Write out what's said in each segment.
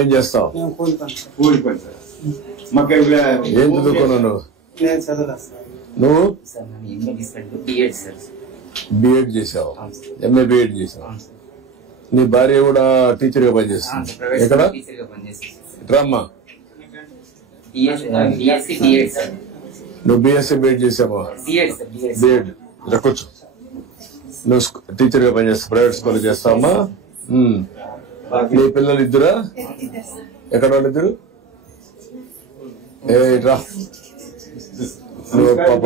ఏం చేస్తావు? ఏం చదువుకున్నావు నువ్వు? నువ్వు బిఎడ్ చేసావు, ఎంఏ బిఎడ్ చేసావు. నీ భార్య కూడా టీచర్ గా పనిచేస్తుంది. ఎక్కడ? రామ్మా, నువ్వు బిఎస్సీ బిఎడ్ చేసావా? బిఎడ్ కూర్చో. నువ్వు టీచర్ గా పనిచేస్తావు, ప్రైవేట్ స్కూల్ చేస్తావమ్మా. నీ పిల్లలు ఇద్దరా? ఎక్కడ వాళ్ళిద్దరు? రా, నువ్వు పాప,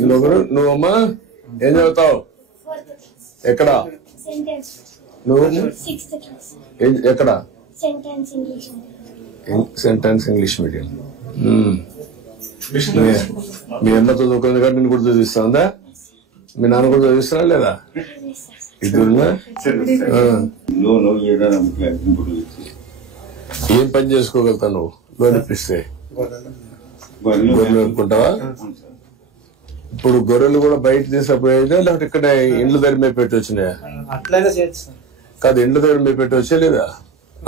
ఇంకొకరు. నువ్వమ్మా ఏం చదువుతావు? ఎక్కడ? నువ్వు ఎక్కడ? Sentence English medium. మీ అమ్మ చదువుకుంది కాబట్టి నేను కూడా చదివిస్తా. మీ నాన్న కూడా చదివిస్తున్నా లేదా? ఇద్దరున్నా? ఏం పని చేసుకోగలుగుతావు నువ్వు? లోన్ ఇప్పిస్తే గొర్రెలు అనుకుంటావా? ఇప్పుడు గొర్రెలు కూడా బయట తీసుకుపోయేదా లేకపోతే ఇక్కడ ఇండ్ల దగ్గర మీద పెట్టి వచ్చినాయా? కాదు, ఇండ్ల దగ్గర మీద పెట్టి వచ్చే లేదా?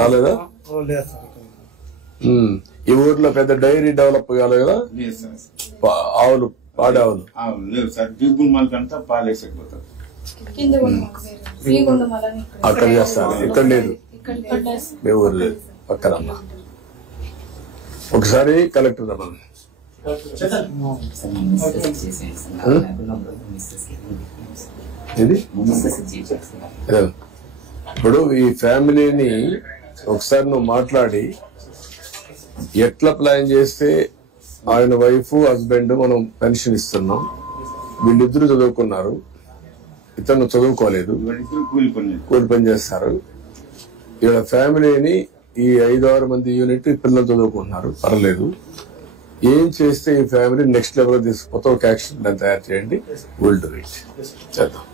రాలేదా? ఈ ఊర్లో పెద్ద డైరీ డెవలప్ కాలేదు కదా? ఆవులు, పాడే ఆవులు అక్కడ చేస్తారు, ఇక్కడ లేదు. మీ ఊరు లేదు, పక్కనమ్మా. ఒకసారి కలెక్టర్ రమ్మను. ఇప్పుడు ఈ ఫ్యామిలీని ఒకసారి నువ్వు మాట్లాడి ఎట్లా ప్లాన్ చేస్తే ఆయన వైఫ్ హస్బెండ్ మనం పెన్షన్ ఇస్తున్నాం, వీళ్ళిద్దరూ చదువుకున్నారు, ఇతను చదువుకోలేదు, కూలి పని చేస్తారు. ఇక్కడ ఫ్యామిలీని ఈ 5-6 మంది యూనిట్ పిల్లలు చదువుకుంటున్నారు, పర్లేదు. ఏం చేస్తే ఈ ఫ్యామిలీ నెక్స్ట్ లెవెల్ తీసుకుపోతే ఒక యాక్షన్ ప్లాన్ తయారు చేయండి. Will do it. చేద్దాం.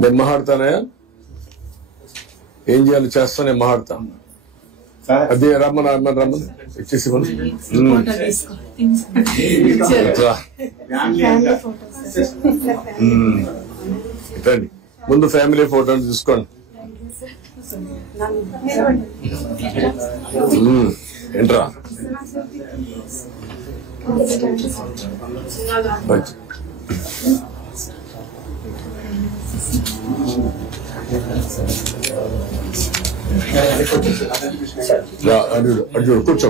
నేను మాట్లాడతానయా? ఏం చేయాలి చేస్తా, నేను మాట్లాడతాను. అదే రమ్మని ఇచ్చేసి రండి. ముందు ఫ్యామిలీ ఫోటో తీసుకోండి. ఏంట్రా అడ్డు కూర్చో.